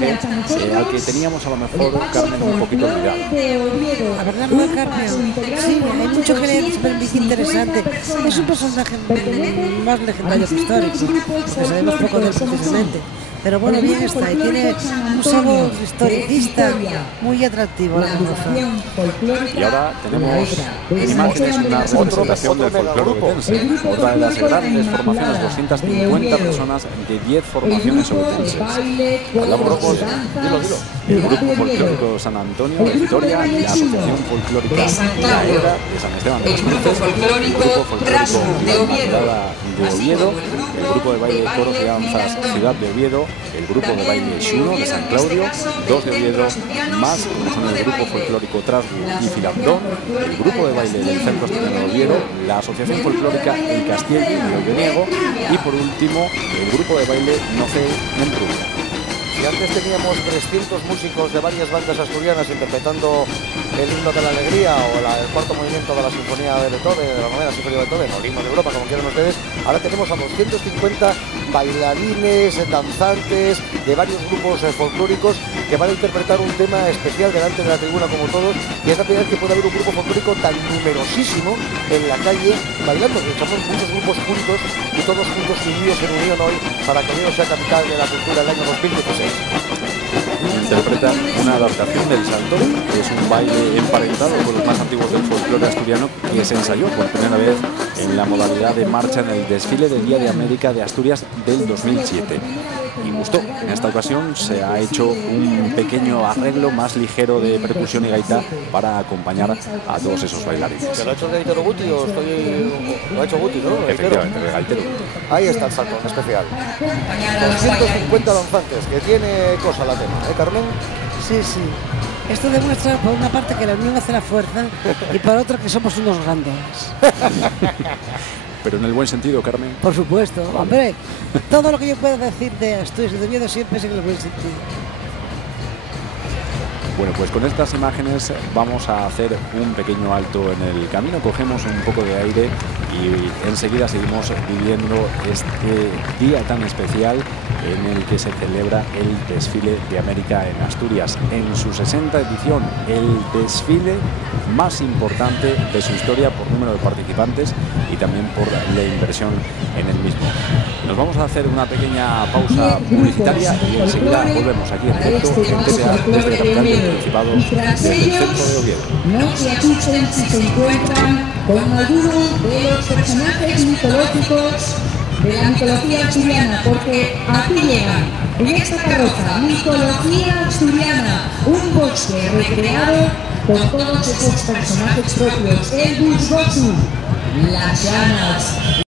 personaje al que teníamos a lo mejor, Carmen, un poquito olvidado. La verdad, no, Carmen, sí, hay mucho que leer, es súper interesante. Es un personaje más legendario que histórico, porque sabemos poco de él precisamente. Pero bueno, bien está, y tiene un sabor historicista muy atractivo a la moza. Y ahora tenemos en imágenes una representación del folclore obetense, otra de las grandes formaciones, 250 personas de 10 formaciones obetenses. Hablamos del grupo folclórico San Antonio de Vitoria, la Asociación Folclórica La Era de San Esteban de los Cruces, el grupo folclórico Inmaculada de Oviedo, el grupo de baile Coros y Danzas Ciudad de Oviedo, el grupo de baile Xuno de San Claudio, 2 de Oviedo, más como son el grupo folclórico Trasgu y Filandón, el grupo de baile del Centro Asturiano de Oviedo, la Asociación Folclórica El Castiello y el Beniego, y por último el grupo de baile Nocé en Rubia. Y antes teníamos 300 músicos de varias bandas asturianas interpretando el himno de la alegría o el cuarto movimiento de la sinfonía de Beethoven, de la novena sinfonía de Beethoven, o el himno de Europa, como quieran ustedes. Ahora tenemos a 250 bailarines, danzantes de varios grupos folclóricos que van a interpretar un tema especial delante de la tribuna como todos, y es la primera vez que puede haber un grupo folclórico tan numerosísimo en la calle bailando, que somos muchos grupos juntos y todos juntos unidos en unión hoy para que Oviedo sea capital de la cultura del año 2016. Interpreta una adaptación del salto, que es un baile emparentado con los más antiguos del folclore asturiano, que se ensayó por primera vez en la modalidad de marcha en el desfile del Día de América de Asturias del 2007. Y gustó. En esta ocasión se ha hecho un pequeño arreglo más ligero de percusión y gaita para acompañar a todos esos bailarines. ¿Que lo ha hecho el gaitero Guti o lo ha hecho Guti, no? Efectivamente, el gaitero. Ahí está el salto especial. 250 danzantes, que tiene cosa la tema, ¿eh, Carmen? Sí, sí. Esto demuestra, por una parte, que la unión hace la fuerza y por otra, que somos unos grandes. Pero en el buen sentido, Carmen. Por supuesto, vale. Hombre, todo lo que yo pueda decir de Asturias y de Oviedo siempre es en el buen sentido. Bueno, pues con estas imágenes vamos a hacer un pequeño alto en el camino, cogemos un poco de aire y enseguida seguimos viviendo este día tan especial en el que se celebra el Desfile de América en Asturias, en su 60ª edición, el desfile más importante de su historia por número de participantes y también por la inversión en el mismo. Nos vamos a hacer una pequeña pausa publicitaria y enseguida volvemos aquí en directo en TVA desde la capital del Principado, desde el centro de Oviedo. No se asusten si se encuentran con alguno de los personajes mitológicos de la mitología asturiana, porque aquí llegan en esta carroza mitología asturiana, un bosque recreado con todos esos personajes propios, el Busgosu, las llamas.